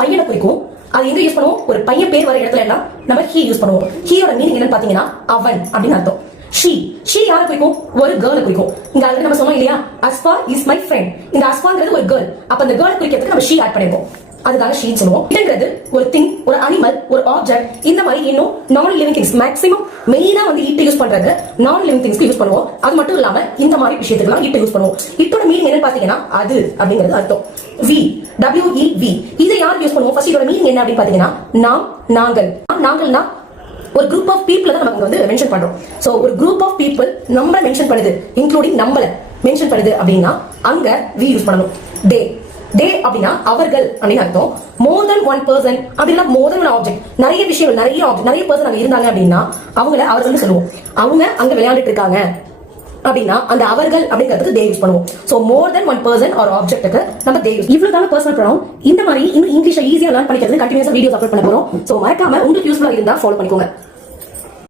பையனை குறிக்கும். அது எங்க யூஸ் பண்ணுவோம்? ஒரு பையன் பேர் வர இடத்துல எல்லாம் நம்ம ஹீ யூஸ் பண்ணுவோம். ஹீயோட மீனிங் என்னன்னு பாத்தீங்கன்னா அவன் அப்படின்னு அர்த்தம். ஷீ யாரை குறிக்கும்? ஒரு கேர்ளை குறிக்கும். இங்க ஆல்ரெடி நம்ம சொன்னோம் இல்லையா, அஸ்பா இஸ் மை ஃப்ரெண்ட். இந்த அஸ்பாங்கிறது ஒரு கேர்ள். அப்ப அந்த கேர்ளை குறிக்கிறதுக்கு நம்ம ஷீ ஆட் பண்ணிருக்கோம். அதுக்காக ஷீ சொல்லுவோம். இதுங்கிறது ஒரு திங், ஒரு அனிமல், ஒரு ஆப்ஜெக்ட். இந்த மாதிரி இன்னும் நான் லிவிங் திங்ஸ் மேக்ஸிமம் மெயினா வந்து இட் யூஸ் பண்றது நான் லிவிங் திங்ஸ்க்கு யூஸ் பண்ணுவோம். அது மட்டும் இல்லாம இந்த மாதிரி விஷயத்துக்குலாம் இட் யூஸ் பண்ணுவோம். இட்டோட மீனிங் என்னன்னு பாத்தீங்கன்னா அது அப்படிங்கிறது அர்த்தம். வி WEV இதை யார் யூஸ் பண்ணுவோம்? ஃபர்ஸ்ட் இதோட மீனிங் என்ன அப்படின்னு பாத்தீங்கன்னா நாம், நாங்கள். நாங்கள்னா ஒரு குரூப் ஆஃப் பீப்புள் தான் நமக்கு வந்து மென்ஷன் பண்றோம். சோ ஒரு குரூப் ஆஃப் பீப்புள் நம்மள மென்ஷன் பண்ணுது, இன்க்ளூடிங் நம்மள மென்ஷன் பண்ணுது அப்படின்னா அங்க வி யூஸ் பண்ணணும். டே அப்படின்னா அவர்கள் அப்படின்னு அர்த்தம். மோர் தென் ஒன் பர்சன் அப்படின்னா மோர் தென் ஒன் ஆப்ஜெக்ட். நிறைய விஷயங்கள், நிறைய பர்சன் அங்க இருந்தாங்க அப்படின்னா அவங்கள அவர்கள் சொல்லுவோம். அவங்க அங்க விளையாண்டுட்டு இருக்காங்க அப்படின்னா அந்த அவர்கள் அப்படிங்கிறதுக்கு தே யூஸ் பண்ணுவோம். சோ மோர் தென் ஒன் பர்சன் ஆர் ஆப்ஜெக்ட்டுக்கு நம்ம தே யூஸ். இவ்வளவுதான் பர்சனல் ப்ரொனவுன். இந்த மாதிரி இன்னும் இங்கிலீஷை ஈஸியா லேர்ன் பண்ணிக்கிறது கண்டினியூஸா வீடியோஸ் அப்லோட் பண்ண போறோம். சோ மறக்காம உங்களுக்கு யூஸ்ஃபுல்லா இருந்தா ஃபாலோ பண்ணிக்கோங்க.